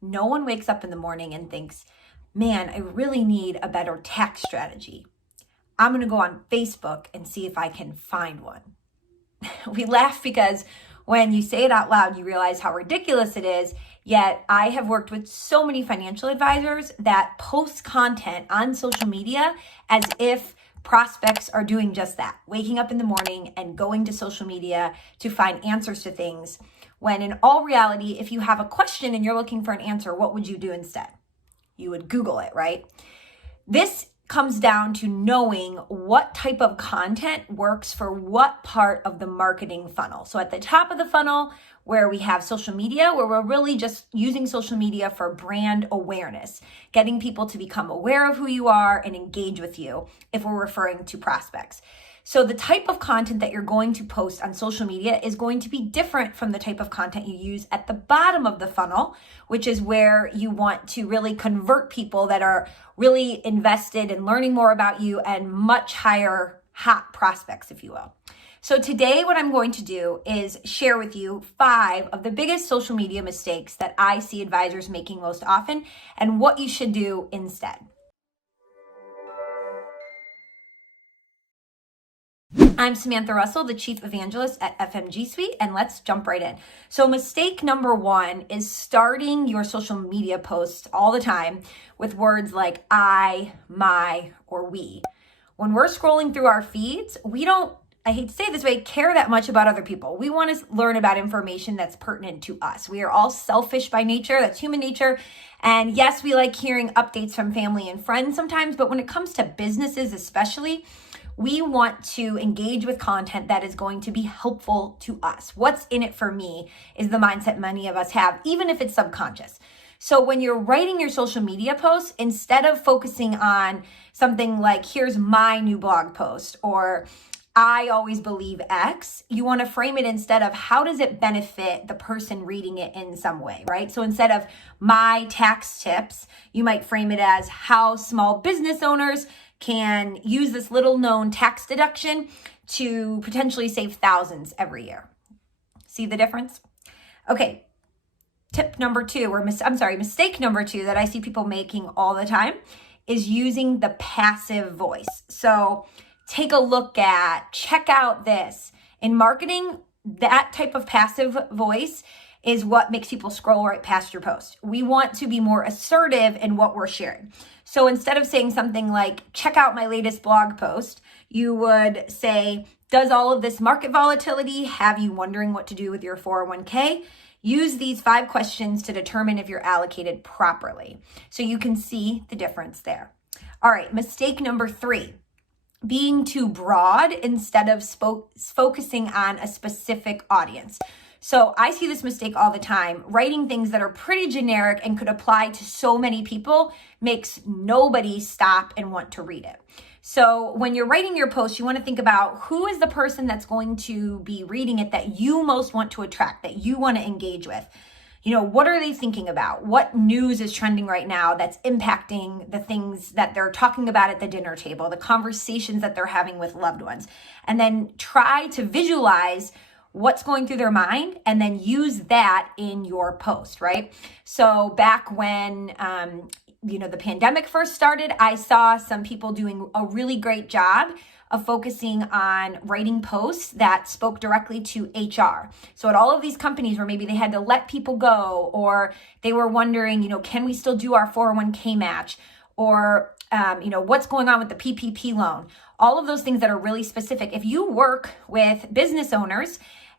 No one wakes up in the morning and thinks, man, I really need a better tax strategy. I'm going to go on Facebook and see if I can find one. We laugh because when you say it out loud, you realize how ridiculous it is. Yet I have worked with so many financial advisors that post content on social media as if prospects are doing just that, waking up in the morning and going to social media to find answers to things. When in all reality, if you have a question and you're looking for an answer, what would you do instead? You would Google it, right? This comes down to knowing what type of content works for what part of the marketing funnel. So at the top of the funnel, where we have social media, where we're really just using social media for brand awareness, getting people to become aware of who you are and engage with you if we're referring to prospects. So the type of content that you're going to post on social media is going to be different from the type of content you use at the bottom of the funnel, which is where you want to really convert people that are really invested in learning more about you and much higher hot prospects, if you will. So today what I'm going to do is share with you 5 of the biggest social media mistakes that I see advisors making most often and what you should do instead. I'm Samantha Russell, the Chief Evangelist at FMG Suite, and let's jump right in. So mistake number 1 is starting your social media posts all the time with words like I, my, or we. When we're scrolling through our feeds, we don't, I hate to say it this way, care that much about other people. We want to learn about information that's pertinent to us. We are all selfish by nature. That's human nature. And yes, we like hearing updates from family and friends sometimes, but when it comes to businesses especially, we want to engage with content that is going to be helpful to us. What's in it for me is the mindset many of us have, even if it's subconscious. So when you're writing your social media posts, instead of focusing on something like, here's my new blog post, or I always believe X, you want to frame it instead of how does it benefit the person reading it in some way, right? So instead of my tax tips, you might frame it as how small business owners can use this little known tax deduction to potentially save thousands every year. See the difference? Okay, mistake number 2 that I see people making all the time is using the passive voice. So take a look at, check out this. In marketing, that type of passive voice is what makes people scroll right past your post. We want to be more assertive in what we're sharing. So instead of saying something like, check out my latest blog post, you would say, does all of this market volatility have you wondering what to do with your 401k? Use these 5 questions to determine if you're allocated properly. So you can see the difference there. All right, mistake number 3. Being too broad instead of focusing on a specific audience. So I see this mistake all the time. Writing things that are pretty generic and could apply to so many people makes nobody stop and want to read it. So when you're writing your post, you want to think about who is the person that's going to be reading it that you most want to attract, that you want to engage with. You know, what are they thinking about? What news is trending right now that's impacting the things that they're talking about at the dinner table, the conversations that they're having with loved ones? And then try to visualize what's going through their mind and then use that in your post, right? So back when, the pandemic first started, I saw some people doing a really great job of focusing on writing posts that spoke directly to HR. So at all of these companies where maybe they had to let people go, or they were wondering, can we still do our 401k match? Or, what's going on with the PPP loan? All of those things that are really specific. If you work with business owners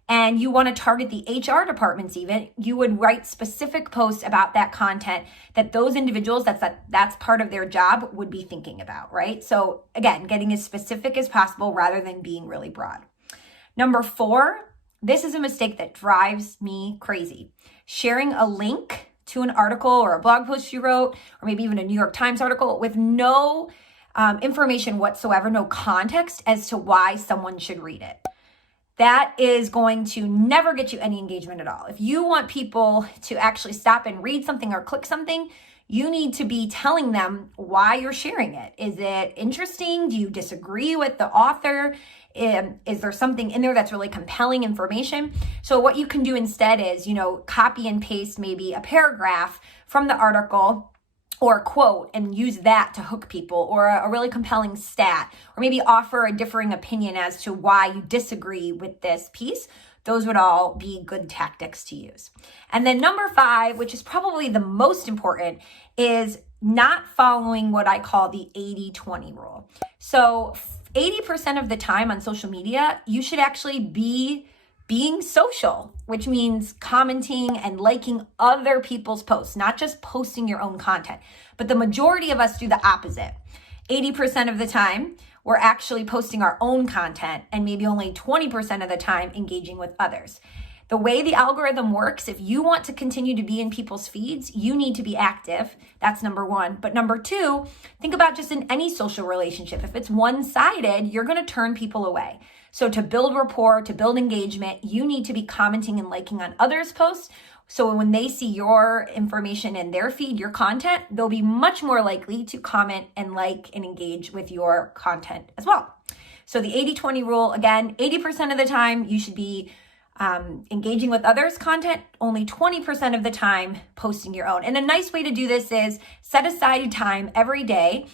and you want to target the HR departments even, you would write specific posts about that content that those individuals, that's part of their job, would be thinking about, right? So again, getting as specific as possible rather than being really broad. Number 4, this is a mistake that drives me crazy. Sharing a link to an article or a blog post you wrote, or maybe even a New York Times article with no information whatsoever, no context as to why someone should read it. That is going to never get you any engagement at all. If you want people to actually stop and read something or click something, you need to be telling them why you're sharing it. Is it interesting? Do you disagree with the author? Is there something in there that's really compelling information? So what you can do instead is, copy and paste maybe a paragraph from the article or a quote and use that to hook people, or a really compelling stat, or maybe offer a differing opinion as to why you disagree with this piece. Those would all be good tactics to use. And then number 5, which is probably the most important, is not following what I call the 80-20 rule. So 80% of the time on social media, you should actually be being social, which means commenting and liking other people's posts, not just posting your own content. But the majority of us do the opposite. 80% of the time, we're actually posting our own content, and maybe only 20% of the time engaging with others. The way the algorithm works, if you want to continue to be in people's feeds, you need to be active. That's number 1. But number 2, think about just in any social relationship. If it's one-sided, you're going to turn people away. So to build rapport, to build engagement, you need to be commenting and liking on others' posts. So when they see your information in their feed, your content, they'll be much more likely to comment and like and engage with your content as well. So the 80-20 rule, again, 80% of the time you should be engaging with others' content, only 20% of the time posting your own. And a nice way to do this is set aside time every day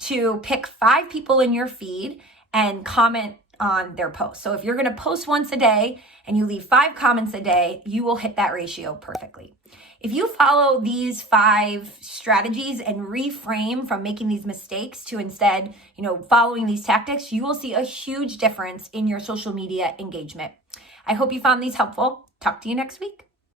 to pick 5 people in your feed and comment on their posts. So if you're going to post once a day and you leave 5 comments a day, you will hit that ratio perfectly. If you follow these 5 strategies and reframe from making these mistakes to instead, following these tactics, you will see a huge difference in your social media engagement. I hope you found these helpful. Talk to you next week.